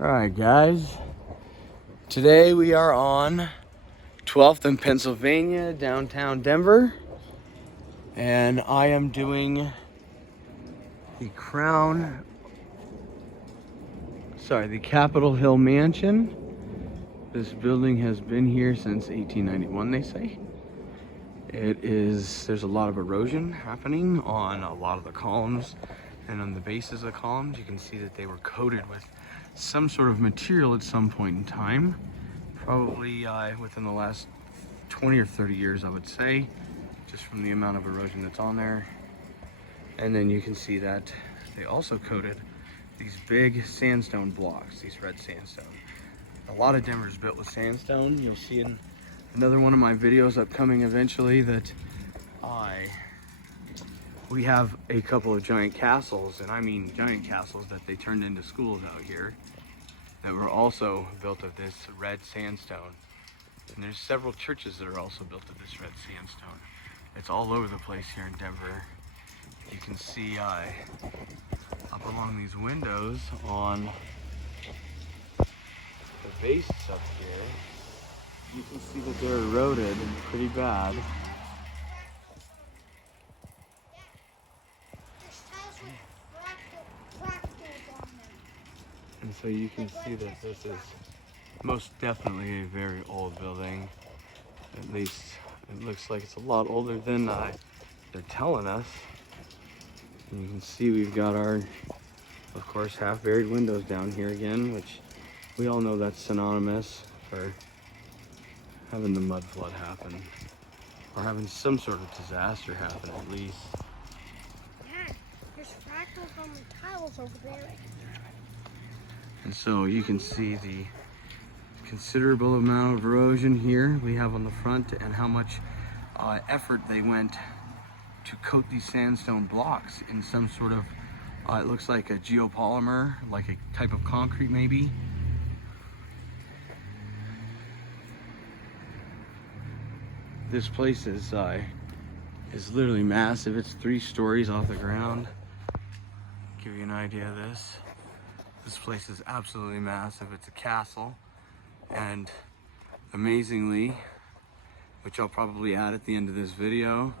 Alright guys, today we are on 12th and Pennsylvania, downtown Denver, and I am doing the Capitol Hill Mansion. This building has been here since 1891, they say. There's a lot of erosion happening on a lot of the columns and on the bases of the columns. You can see that they were coated with some sort of material at some point in time, probably within the last 20 or 30 years, I would say, just from the amount of erosion that's on there. And then you can see that they also coated these big sandstone blocks, these red sandstone. A lot of Denver is built with sandstone. You'll see in another one of my videos upcoming eventually that we have a couple of giant castles, and I mean giant castles that they turned into schools out here, that were also built of this red sandstone. And there's several churches that are also built of this red sandstone. It's all over the place here in Denver. You can see up along these windows on the bases up here, you can see that they're eroded pretty bad. And so you can see that this is most definitely a very old building. At least it looks like it's a lot older than they're telling us. And you can see we've got our, of course, half buried windows down here again, which we all know that's synonymous for having the mud flood happen, or having some sort of disaster happen at least. Dad, there's fractals on the tiles over there. And so you can see the considerable amount of erosion here we have on the front, and how much effort they went to coat these sandstone blocks in some sort of, it looks like a geopolymer, like a type of concrete maybe. This place is literally massive. It's 3 stories off the ground. Give you an idea of this. This place is absolutely massive. It's a castle, and amazingly, which I'll probably add at the end of this video,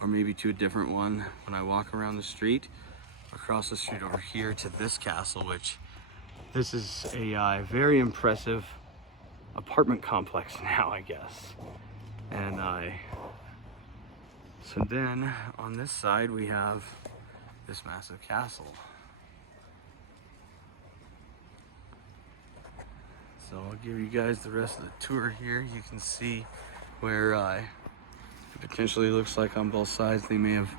or maybe to a different one when I walk around the street, across the street over here to this castle, which this is a very impressive apartment complex now, I guess. And so then on this side we have this massive castle. So I'll give you guys the rest of the tour here. You can see where it potentially looks like on both sides they may have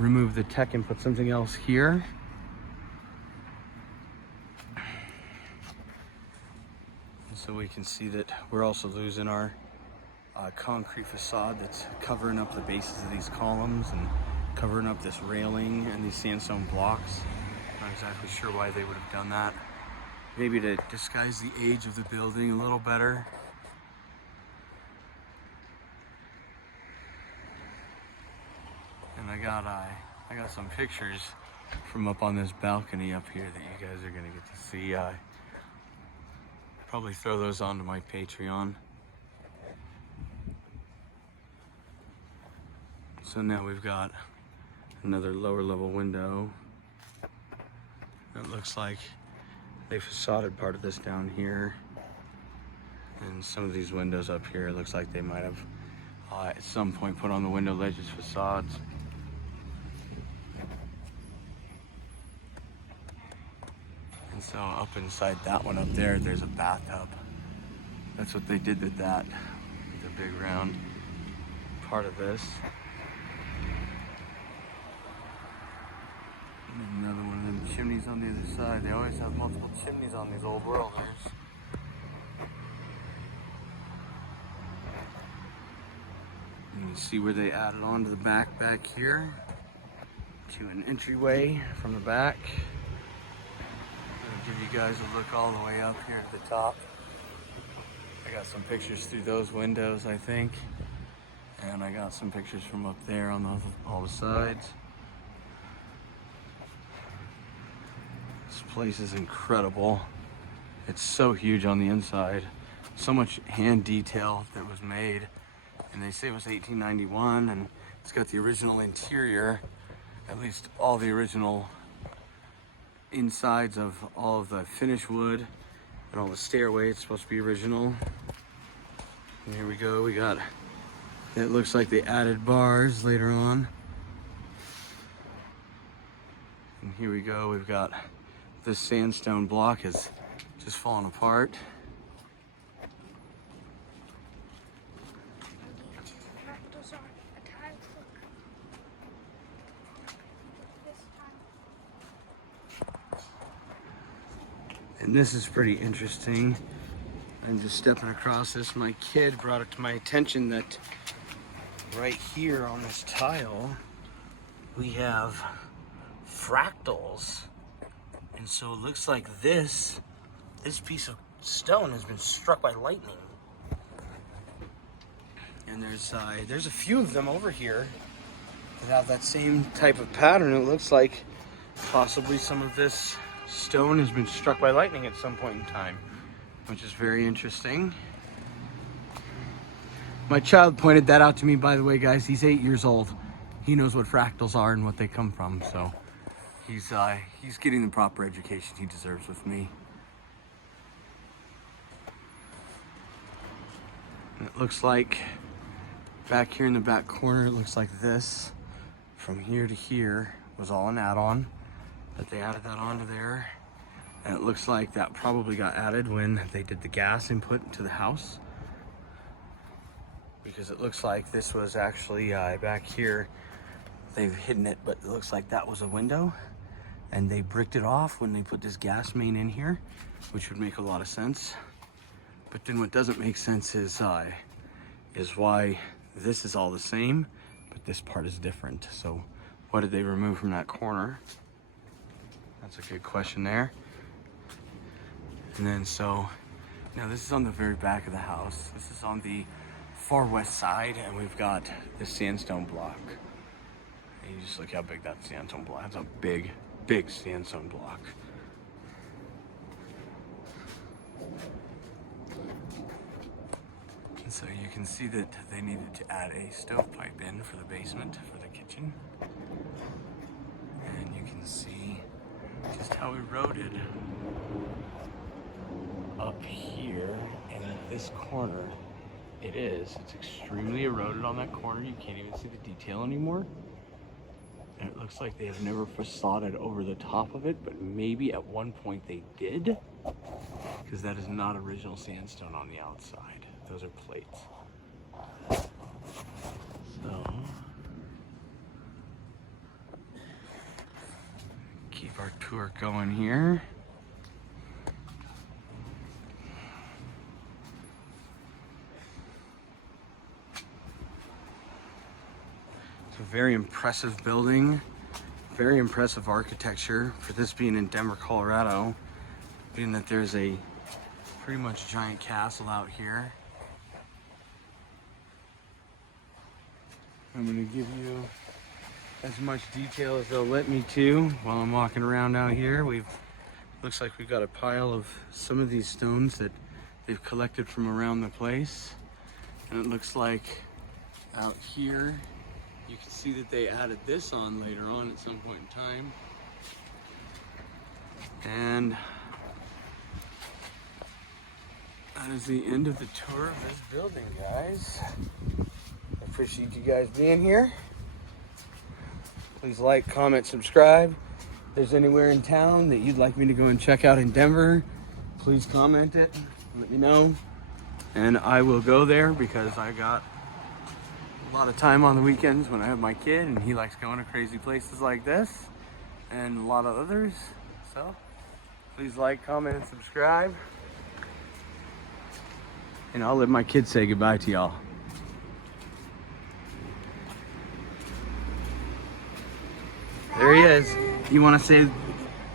removed the tech and put something else here. And so we can see that we're also losing our concrete facade that's covering up the bases of these columns and covering up this railing and these sandstone blocks. Not exactly sure why they would have done that. Maybe to disguise the age of the building a little better. And I got some pictures from up on this balcony up here that you guys are gonna get to see. Probably throw those onto my Patreon. So now we've got another lower level window. It looks like they facaded part of this down here. And some of these windows up here, it looks like they might have at some point put on the window ledges facades. And so up inside that one up there, there's a bathtub. That's what they did with that, the big round part of this. And another one of them chimneys on the other side. They always have multiple chimneys on these old worlders. And you see where they added on to the back here to an entryway from the back. I'll give you guys a look all the way up here to the top. I got some pictures through those windows, I think. And I got some pictures from up there on all the sides. This place is incredible. It's so huge on the inside. So much hand detail that was made. And they say it was 1891, and it's got the original interior, at least all the original insides of all of the finish wood and all the stairway. It's supposed to be original. And here we go, we got, it looks like they added bars later on. And here we go, we've got this sandstone block is just falling apart. Fractals are a tile. Look. This tile. And this is pretty interesting. I'm just stepping across this. My kid brought it to my attention that right here on this tile, we have fractals. And so it looks like this piece of stone has been struck by lightning. And there's a few of them over here that have that same type of pattern. It looks like possibly some of this stone has been struck by lightning at some point in time, which is very interesting. My child pointed that out to me, by the way, guys. He's 8 years old. He knows what fractals are and what they come from, so he's getting the proper education he deserves with me. And it looks like back here in the back corner, it looks like this from here to here was all an add-on, but they added that onto there. And it looks like that probably got added when they did the gas input to the house, because it looks like this was actually back here. They've hidden it, but it looks like that was a window, and they bricked it off when they put this gas main in here, which would make a lot of sense. But then what doesn't make sense is why this is all the same, but this part is different. So what did they remove from that corner? That's a good question there. And then so, now this is on the very back of the house. This is on the far west side, and we've got this sandstone block. And you just look how big that sandstone block, that's a big, big sandstone block. And so you can see that they needed to add a stovepipe in for the basement, for the kitchen. And you can see just how eroded up here and at this corner it is. It's extremely eroded on that corner. You can't even see the detail anymore. And it looks like they have never facaded over the top of it, but maybe at one point they did, because that is not original sandstone on the outside. Those are plates. So, keep our tour going here. It's a very impressive building, very impressive architecture for this being in Denver, Colorado, being that there's a pretty much giant castle out here. I'm gonna give you as much detail as they'll let me to while I'm walking around out here. Looks like we've got a pile of some of these stones that they've collected from around the place. And it looks like out here, you can see that they added this on later on at some point in time. And that is the end of the tour of this building, guys. I appreciate you guys being here. Please like, comment, subscribe. If there's anywhere in town that you'd like me to go and check out in Denver, please comment it, let me know. And I will go there, because I got a lot of time on the weekends when I have my kid, and he likes going to crazy places like this and a lot of others. So please like, comment, and subscribe. And I'll let my kids say goodbye to y'all. There he is. You want to say,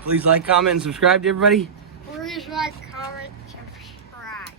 please like, comment, and subscribe to everybody? Please like, comment, subscribe.